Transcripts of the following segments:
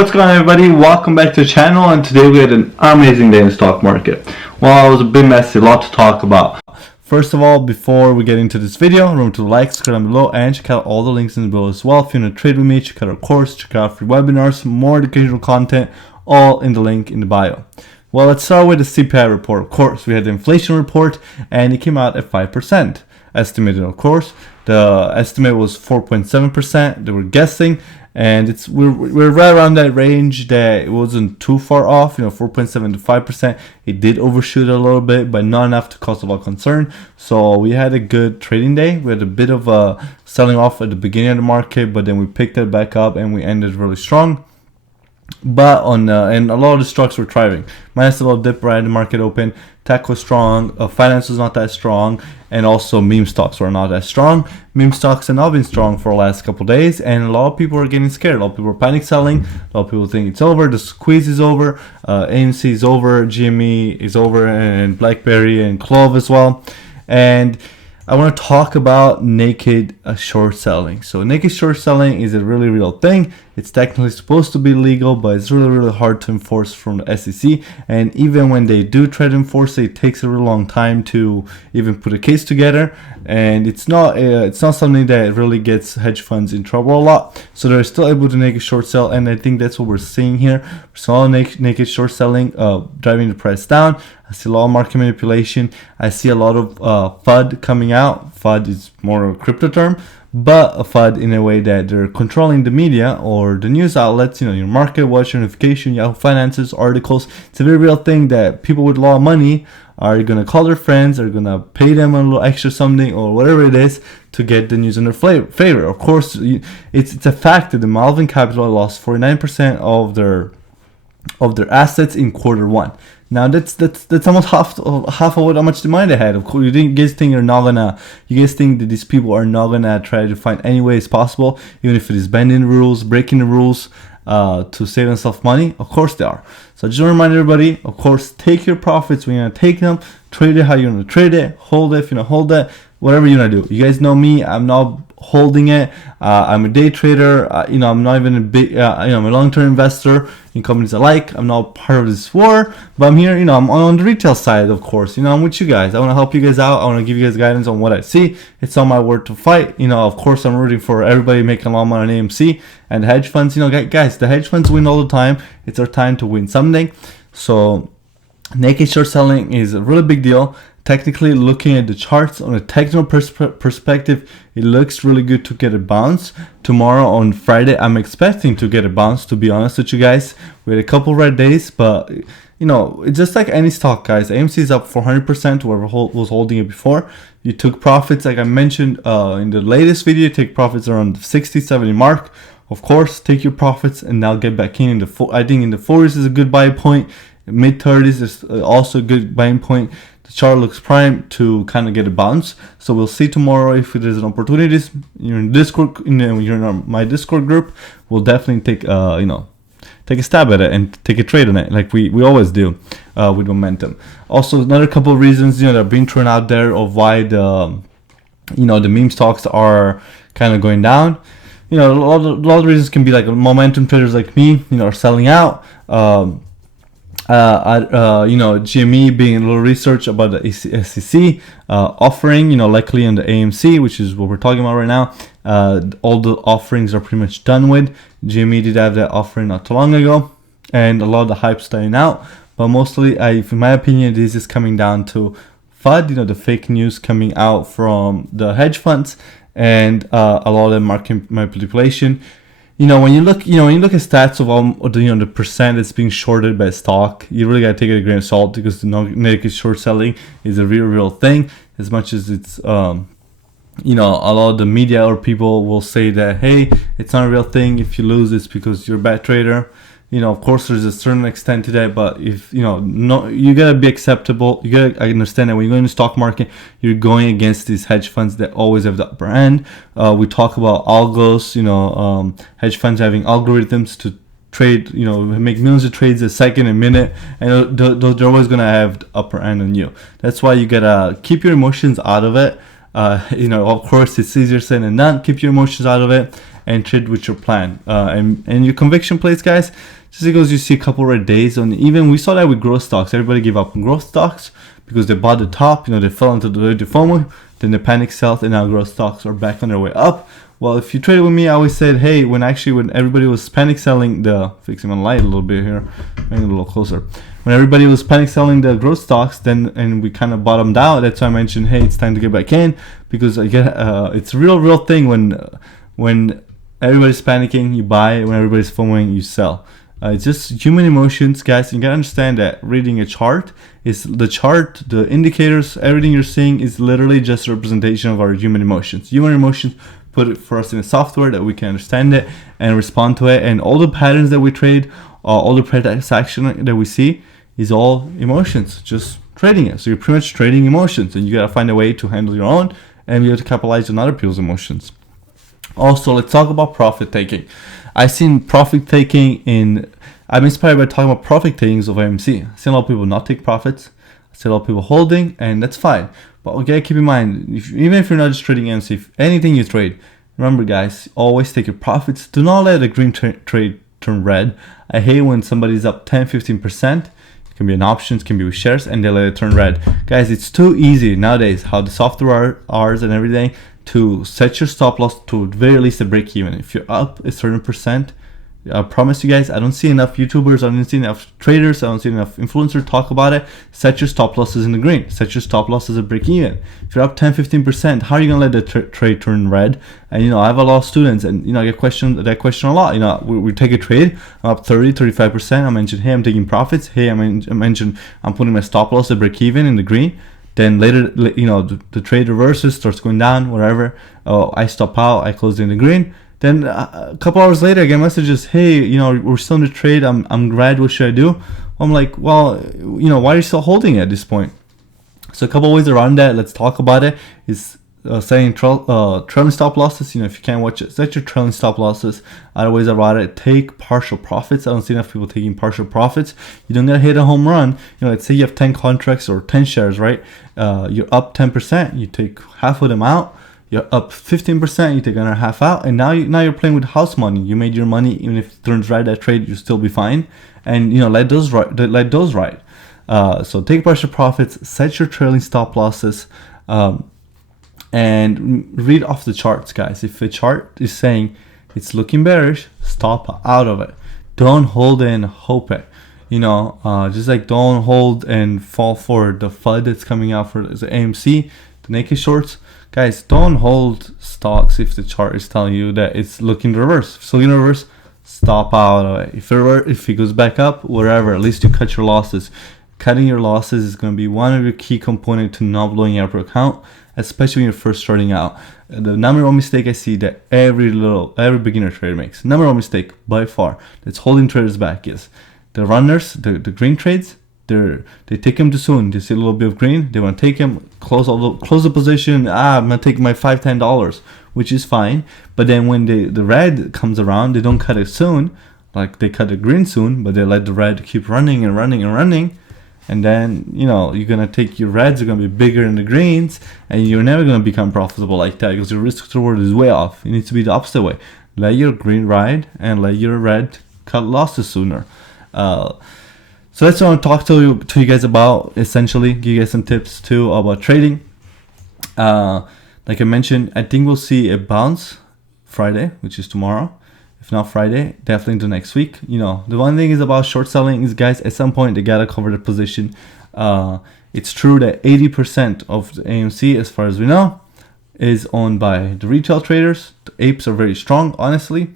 What's going on, everybody? Welcome back to the channel, and today we had an amazing day in the stock market. Well, it was a bit messy, a lot to talk about. First of all, before we get into this video, remember to like, subscribe down below, and check out all the links in the below as well. If you want to trade with me, check out our course, check out free webinars, more educational content, all in the link in the bio. Well, let's start with the CPI report. Of course, we had the inflation report, and it came out at 5%. Estimated, of course. The estimate was 4.7%. They were guessing, and we're right around that range. That it wasn't too far off, 4.7 to 5%. It did overshoot a little bit, but not enough to cause a lot of concern. So we had a good trading day. We had a bit of a selling off at the beginning of the market, but then we picked it back up and we ended really strong. But and a lot of the stocks were thriving. Minus a little dip right in the market open. Tech was strong. Finance was not that strong, and also meme stocks were not as strong. Meme stocks have not been strong for the last couple of days, and a lot of people are getting scared. A lot of people are panic selling. A lot of people think it's over. The squeeze is over. AMC is over. GME is over, and BlackBerry and Clove as well. And I want to talk about naked short selling. So naked short selling is a really real thing. It's technically supposed to be legal, but it's really hard to enforce from the SEC. And even when they do try to enforce it, it takes a really long time to even put a case together. And it's not something that really gets hedge funds in trouble a lot. So they're still able to naked short sell, and I think that's what we're seeing here. We're seeing naked short selling, driving the price down. I see a lot of market manipulation. I see a lot of FUD coming out. FUD is more of a crypto term, but a FUD in a way that they're controlling the media or the news outlets, your market watch, notification, Yahoo Finances, articles. It's a very real thing that people with a lot of money are going to call their friends, are going to pay them a little extra something or whatever it is to get the news in their favor. Of course, it's a fact that the Malvern Capital lost 49% of their assets in Q1. Now that's almost half of how much the money they had. Of course, you guys think that these people are not gonna try to find any ways possible, even if it is bending the rules, breaking the rules, to save themselves money? Of course they are. So I just want to remind everybody, of course, take your profits when you're gonna take them, trade it how you're gonna trade it, hold it if you're gonna hold it, whatever you're gonna do. You guys know me, I'm not holding it. I'm a day trader. I'm not even a big, I'm a long-term investor in companies I like. I'm not part of this war, but I'm here, I'm on the retail side, of course. I'm with you guys. I want to help you guys out. I want to give you guys guidance on what I see. It's on my word to fight. Of course, I'm rooting for everybody making a lot of money on AMC and hedge funds. Guys, the hedge funds win all the time. It's our time to win someday. So naked short selling is a really big deal. Technically, looking at the charts on a technical perspective, it looks really good to get a bounce. Tomorrow on Friday, I'm expecting to get a bounce, to be honest with you guys. We had a couple red days, but it's just like any stock, guys. AMC is up 400%, whoever was holding it before. You took profits, like I mentioned in the latest video, you take profits around the 60-70 mark. Of course, take your profits and now get back in the I think in the 40s is a good buy point. Mid-30s is also a good buying point. The chart looks prime to kind of get a bounce, so we'll see tomorrow if there's an opportunity. You're in Discord, you're in my Discord group. We'll definitely take take a stab at it and take a trade on it, like we always do with momentum. Also, another couple of reasons that are being thrown out there of why the the meme stocks are kind of going down. A lot of reasons can be like momentum traders like me, are selling out. GME being a little research about the SEC offering, likely on the AMC, which is what we're talking about right now. All the offerings are pretty much done with. GME did have that offering not too long ago, and a lot of the hype's dying out. But mostly, in my opinion, this is coming down to FUD, the fake news coming out from the hedge funds, and a lot of the market manipulation. When you look at stats of all the percent that's being shorted by stock, you really gotta take it a grain of salt, because the naked short selling is a real thing. As much as it's a lot of the media or people will say that, hey, it's not a real thing. If you lose, it's because you're a bad trader. Of course, there's a certain extent to that, but if you gotta be acceptable. You gotta understand that when you go in the stock market, you're going against these hedge funds that always have the upper hand. We talk about algos, hedge funds having algorithms to trade, make millions of trades a second, a minute, and they're always gonna have the upper hand on you. That's why you gotta keep your emotions out of it. You know, of course, it's easier said than done. Keep your emotions out of it and trade with your plan. And your conviction plays, guys, just because you see a couple red days on, even we saw that with growth stocks. Everybody gave up on growth stocks because they bought the top, you know, they fell into the FOMO, then they panic sold, and now growth stocks are back on their way up. Well, if you traded with me, I always said, hey, when everybody was panic selling fixing my light a little bit here, bring it a little closer. When everybody was panic selling the growth stocks, and we kind of bottomed out, that's why I mentioned, hey, it's time to get back in, because it's a real thing when everybody's panicking, you buy. When everybody's FOMOing, you sell. It's just human emotions, guys. You gotta understand that reading a chart is the indicators, everything you're seeing is literally just a representation of our human emotions. Human emotions put it for us in a software that we can understand it and respond to it. And all the patterns that we trade, all the price action that we see is all emotions, just trading it. So you're pretty much trading emotions, and you gotta find a way to handle your own and be able to capitalize on other people's emotions. Also, let's talk about profit taking. I've seen profit taking I'm inspired by talking about profit takings of AMC. I've seen a lot of people not take profits. I've seen a lot of people holding, and that's fine. But okay, keep in mind, even if you're not just trading AMC, if anything you trade, remember, guys, always take your profits. Do not let a green trade turn red. I hate when somebody's up 10-15%. It can be an option, it can be with shares, and they let it turn red. Guys, it's too easy nowadays, how the software are and everything, to set your stop loss to at very least a break even. If you're up a certain percent, I promise you guys, I don't see enough YouTubers, I don't see enough traders, I don't see enough influencers talk about it. Set your stop losses in the green. Set your stop losses at break even. If you're up 10-15%, how are you gonna let the trade turn red? And you know, I have a lot of students, and you know, I get that question a lot. You know, we take a trade, I'm up 30-35%. I mentioned, hey, I'm taking profits. Hey, I mentioned I'm putting my stop loss at break even in the green. Then later, you know, the trade reverses, starts going down, whatever. Oh, I stop out, I close in the green. Then a couple hours later, I get messages, hey, you know, we're still in the trade, I'm red, what should I do? I'm like, well, you know, why are you still holding it at this point? So a couple ways around that, let's talk about it, is setting trailing stop losses. You know, if you can't watch it, set your trailing stop losses. Other ways around it, take partial profits. I don't see enough people taking partial profits. You don't gotta hit a home run. You know, let's say you have 10 contracts or 10 shares, right? You're up 10%, you take half of them out. You're up 15%, you take another half out, and now you're playing with house money. You made your money, even if it turns red that trade, you'll still be fine. And you know, let those ride. So take partial profits, set your trailing stop losses, and read off the charts, guys. If a chart is saying it's looking bearish, stop out of it. Don't hold and hope it. You know, just like don't hold and fall for the FUD that's coming out for the AMC, the naked shorts. Guys, don't hold stocks if the chart is telling you that it's looking reverse. If it's looking reverse, stop out of it. If it goes back up, whatever, at least you cut your losses. Cutting your losses is going to be one of your key components to not blowing out your account, especially when you're first starting out. The number one mistake I see that every beginner trader makes, number one mistake by far, that's holding traders back, is the runners, the green trades. They take him too soon. They see a little bit of green, they want to take him, close the position. I'm gonna take my $5-10, which is fine. But then when the red comes around, they don't cut it soon. Like they cut the green soon, but they let the red keep running and running and running. And then, you know, you're gonna take your reds are gonna be bigger than the greens, and you're never gonna become profitable like that because your risk to reward is way off. It needs to be the opposite way. Let your green ride and let your red cut losses sooner. So that's what I want to talk to you guys about, essentially. Give you guys some tips too about trading. Like I mentioned, I think we'll see a bounce Friday, which is tomorrow. If not Friday, definitely into next week. You know, the one thing is about short selling is, guys, at some point they gotta cover the position. It's true that 80% of the AMC, as far as we know, is owned by the retail traders. The apes are very strong, honestly.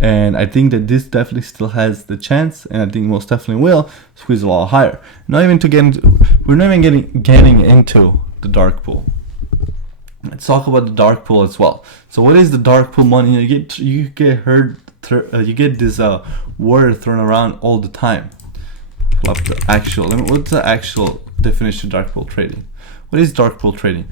And I think that this definitely still has the chance, and I think most definitely will squeeze a lot higher. We're not even getting into the dark pool. Let's talk about the dark pool as well. So what is the dark pool money? You get this word thrown around all the time. What's the actual definition of dark pool trading? What is dark pool trading?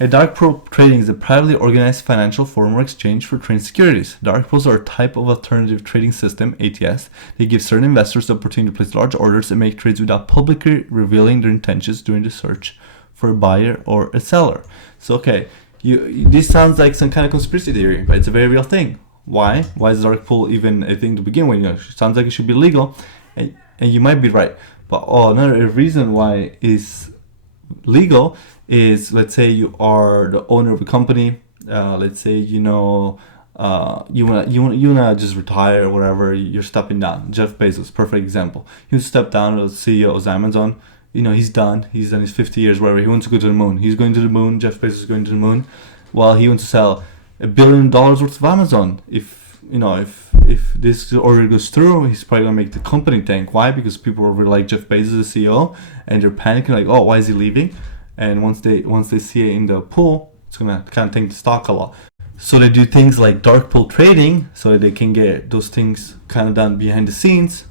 A dark pool trading is a privately organized financial form or exchange for trading securities. Dark pools are a type of alternative trading system, ATS. They give certain investors the opportunity to place large orders and make trades without publicly revealing their intentions during the search for a buyer or a seller. So, okay, This sounds like some kind of conspiracy theory, but it's a very real thing. Why? Why is dark pool even a thing to begin with? It sounds like it should be legal, and you might be right. But another reason why it's legal is, let's say you are the owner of a company. Let's say you wanna just retire or whatever. You're stepping down. Jeff Bezos, perfect example. He would step down as CEO of Amazon. He's done his 50 years, wherever. He wants to go to the moon. He's going to the moon. Jeff Bezos is going to the moon. Well, he wants to sell $1 billion worth of Amazon. If this order goes through, he's probably gonna make the company tank. Why? Because people are really like Jeff Bezos, the CEO, and they're panicking like, oh, why is he leaving? And once they see it in the pool, it's gonna kind of tank the stock a lot. So they do things like dark pool trading, so that they can get those things kind of done behind the scenes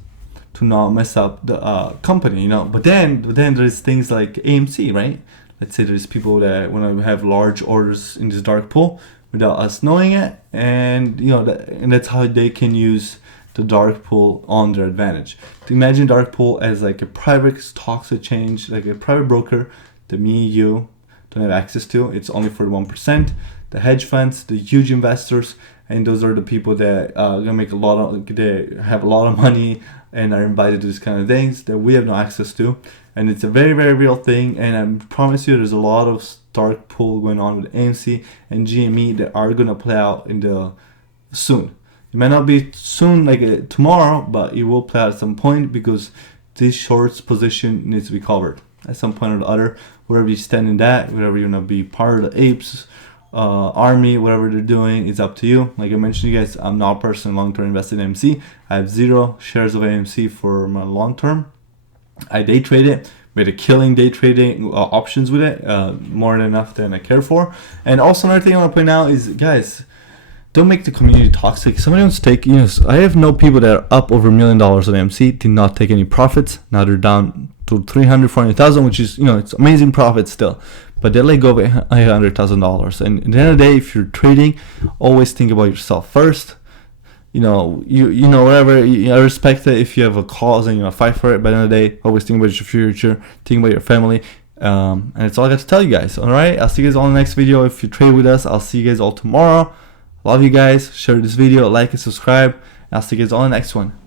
to not mess up the company, But then there's things like AMC, right? Let's say there's people that want to have large orders in this dark pool without us knowing it, and and that's how they can use the dark pool on their advantage. To imagine dark pool as like a private stocks exchange, like a private broker that me and you don't have access to. It's only for the 1%. The hedge funds, the huge investors, and those are the people that gonna make they have a lot of money and are invited to these kind of things that we have no access to. And it's a very, very real thing, and I promise you there's a lot of dark pool going on with AMC and GME that are gonna play out in the soon. It might not be soon, like tomorrow, but it will play out at some point, because this shorts position needs to be covered at some point or the other. Wherever you stand in that, wherever you wanna be part of the apes army, whatever they're doing, it's up to you. Like I mentioned to you guys, I'm not a person long-term invested in AMC. I have 0 shares of AMC for my long-term. I day trade it, made a killing day trading options with it, more than enough than I care for. And also another thing I want to point out is, guys, don't make the community toxic. Somebody wants to take, I have no people that are up over $1 million on AMC, did not take any profits. Now they're down to 300, 400,000, which is, it's amazing profit still. But they let go of $800,000. And at the end of the day, if you're trading, always think about yourself first. Whatever. I respect it if you have a cause and you want to fight for it. But at the end of the day, always think about your future, think about your family. And it's all I got to tell you guys. All right. I'll see you guys all in the next video. If you trade with us, I'll see you guys all tomorrow. Love you guys. Share this video, like and subscribe. I'll see you guys all in the next one.